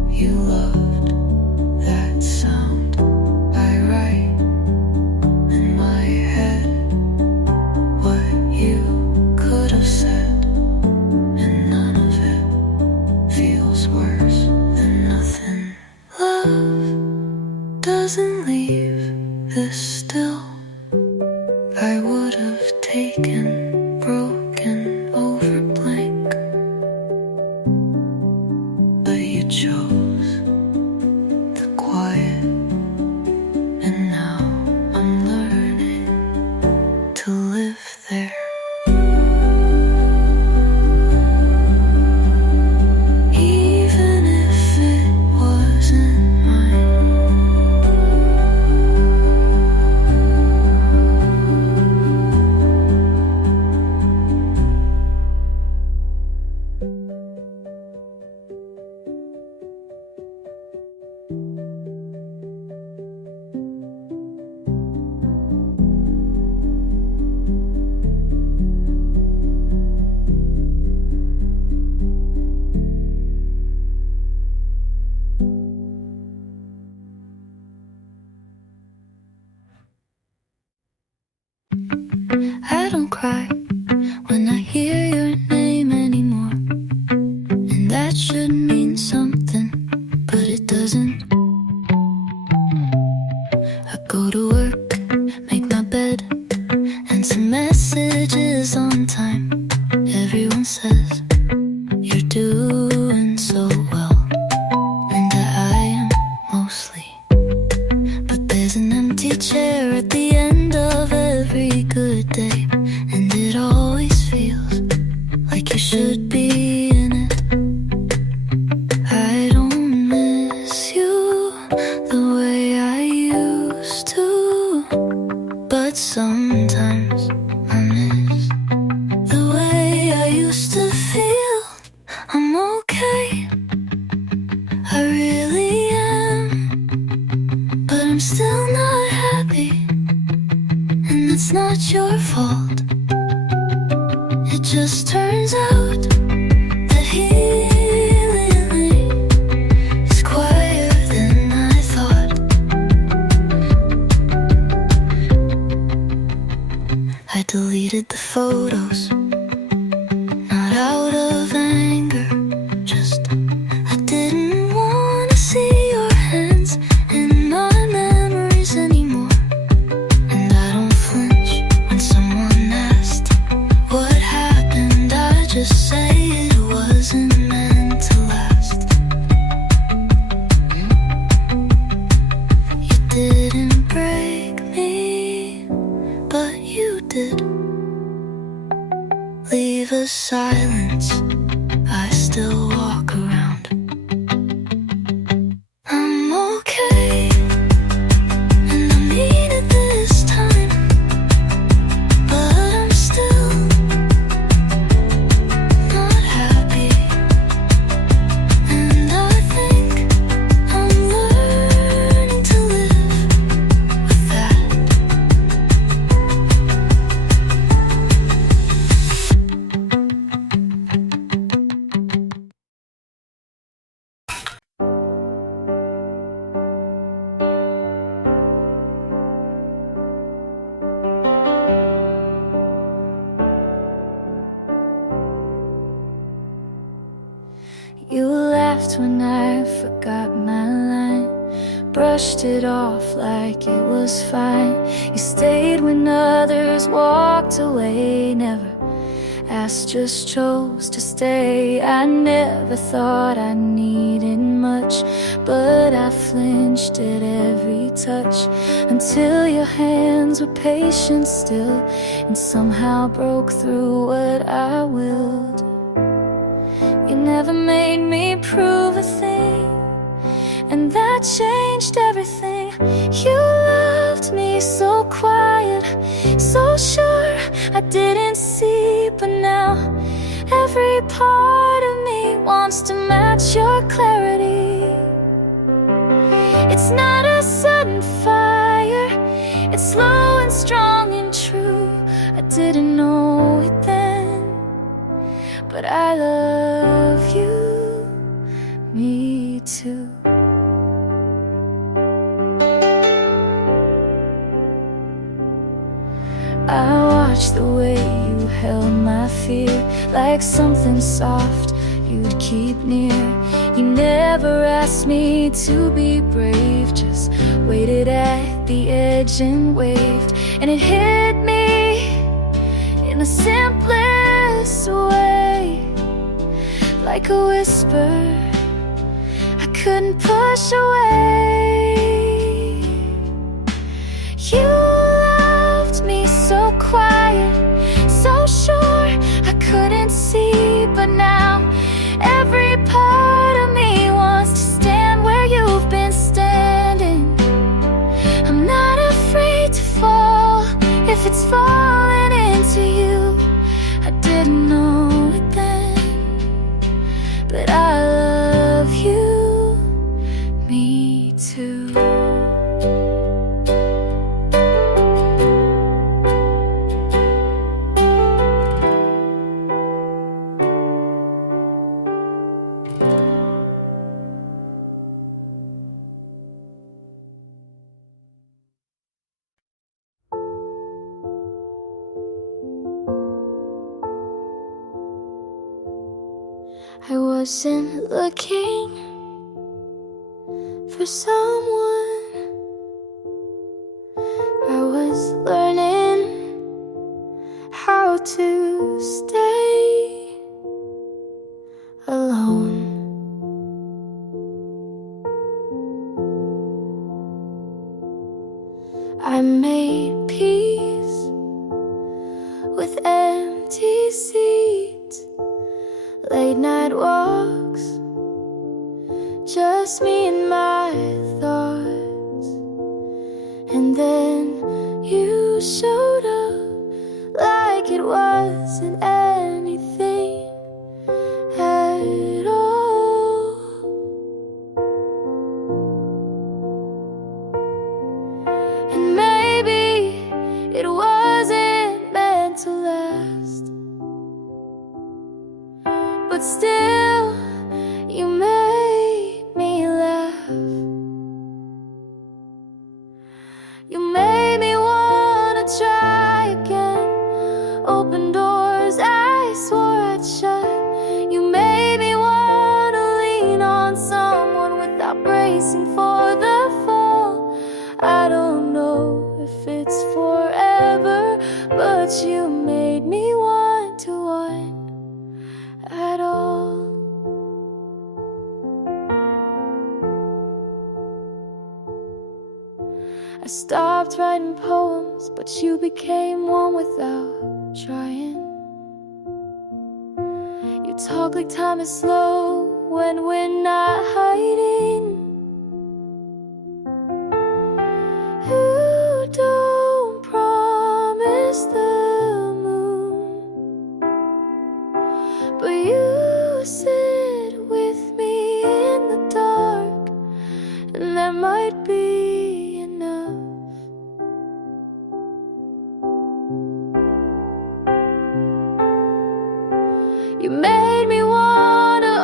you loved that sound. I write in my head what you could have said, and none of it feels worse than nothing. Love doesn't leave this still. I would have taken I don't cry when I hear your name anymore. And that should mean something, but it doesn't. I go to work, make my bed, answer messages on time. Everyone says you're doing so well, and I am mostly. But there's an empty chair at the end of every good day, and it always feels like you should be in it. I don't miss you the way I used to, but sometimes I miss the way I used to feel. I'm okay, I really am, but I'm still not happy, and it's not your fault. It just turns out that healing is quieter than I thought. I deleted the photos, not out of anger, just I didn't want to see your hands in my memories anymore. And I don't flinch when someone asked what happened. I just say it wasn't meant to last. You didn't break me, but you did. Leave a silence, I still walk around. I'm okay, and I mean it this time, but I'm still not happy. And I think I'm learning to live with that. You laughed when I forgot my line, brushed it off like it was fine. You stayed when others walked away, never asked, just chose to stay. I never thought I needed much, but I flinched at every touch, until your hands were patient still, and somehow broke through what I willed. You never made me prove a thing, and that changed everything. You loved me so quiet, so sure I didn't see, but now every part of me wants to match your clarity. It's not a sudden fire, it's slow and strong and true. I didn't know it then, but I love you, me too. I watched the way you held my fear, like something soft you'd keep near. You never asked me to be brave, just waited at the edge and waved. And it hit me in the simplest way, like a whisper I couldn't push away. You loved me so quiet, so sure I couldn't see, but now every part of me wants to stand where you've been standing. I'm not afraid to fall if it's falling into you. I didn't know it then, but I love you, me too. wasn't looking for someone. I was learning how to stay alone. I made peace with empty seats, late night walks, just me and my thoughts. And then you showed up like it wasn't anything at all. And maybe it wasn't meant to last, but still, you made me laugh. You made me wanna try again, open doors I swore I'd shut. You made me wanna lean on someone without bracing for the fall. I don't know if it's forever, but you made me want to want at all. I stopped writing poems, but you became one without trying. You talk like time is slow when we're not hiding. You don't promise the moon, but you sit with me in the dark, and that might be enough. You made me wanna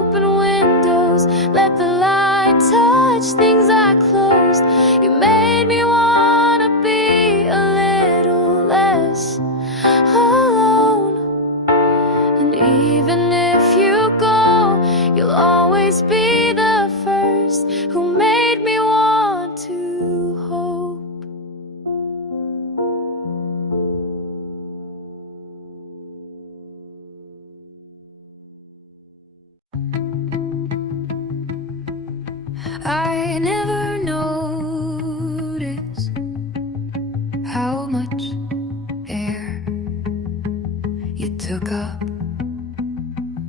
open windows, let the light touch things I closed. You made me wanna be a little less alone. And even if you go, you'll always be the first who made me want to hope. I never noticed how much air you took up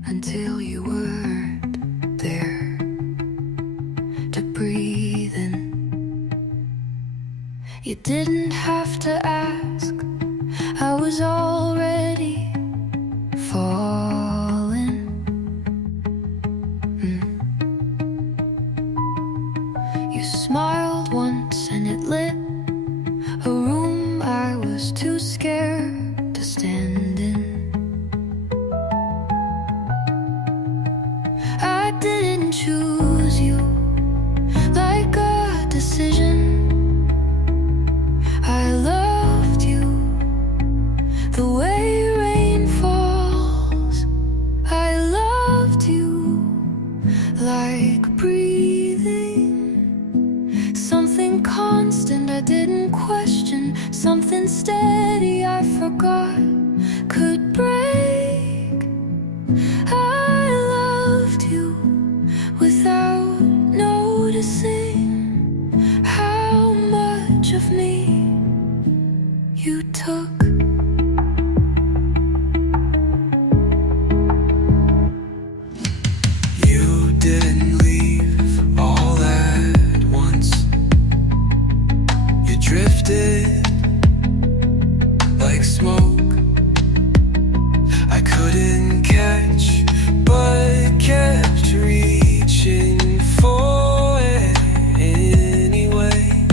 until you weren't there to breathe in. You didn't have to ask, I was already falling. You smiled once and it lit a room I was too scared to stand in. I didn't choose you like a decision. I loved you the way rain falls. I loved you like breathing, something constant I didn't question, something steady I forgot could break. I loved you without noticing how much of me you took. You didn't leave all at once. You drifted like smoke I couldn't catch, but kept reaching for it anyway.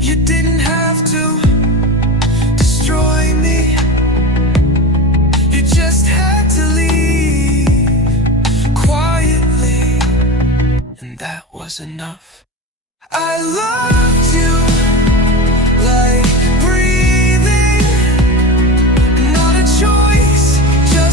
You didn't have to destroy me, you just had to leave quietly, and that was enough. I loved you like breathing, not a choice, just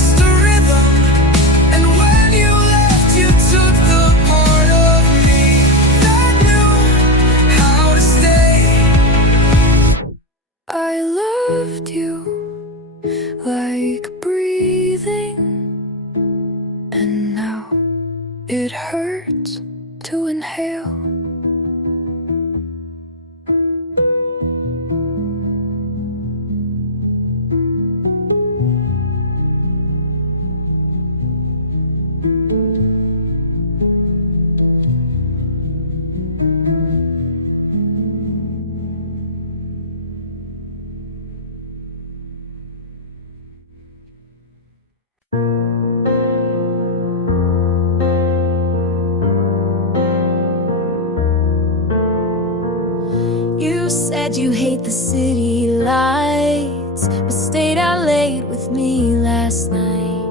said you hate the city lights, but stayed out late with me last night.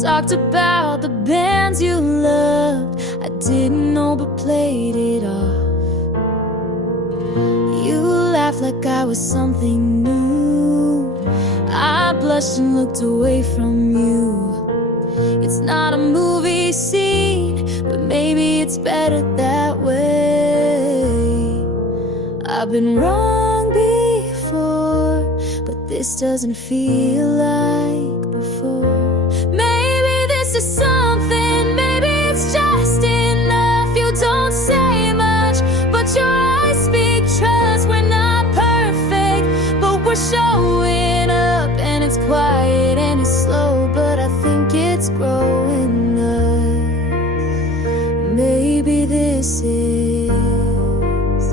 Talked about the bands you loved, I didn't know but played it off. You laughed like I was something new. I blushed and looked away from you. It's not a movie scene, but maybe it's better that way. I've been wrong before, but this doesn't feel like before. Maybe this is something, maybe it's just enough. You don't say much, but your eyes speak trust. We're not perfect, but we're showing up. And it's quiet and it's slow, but I think it's growing up. Maybe this is us.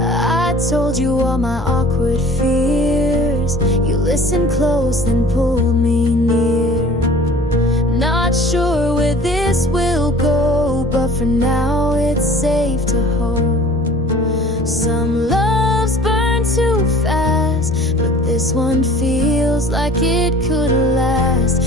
I told you all my awkward fears. You listened close, then pulled me near. Not sure where this will go, but for now it's safe to hope. Some loves burn too fast, but this one feels like it could last.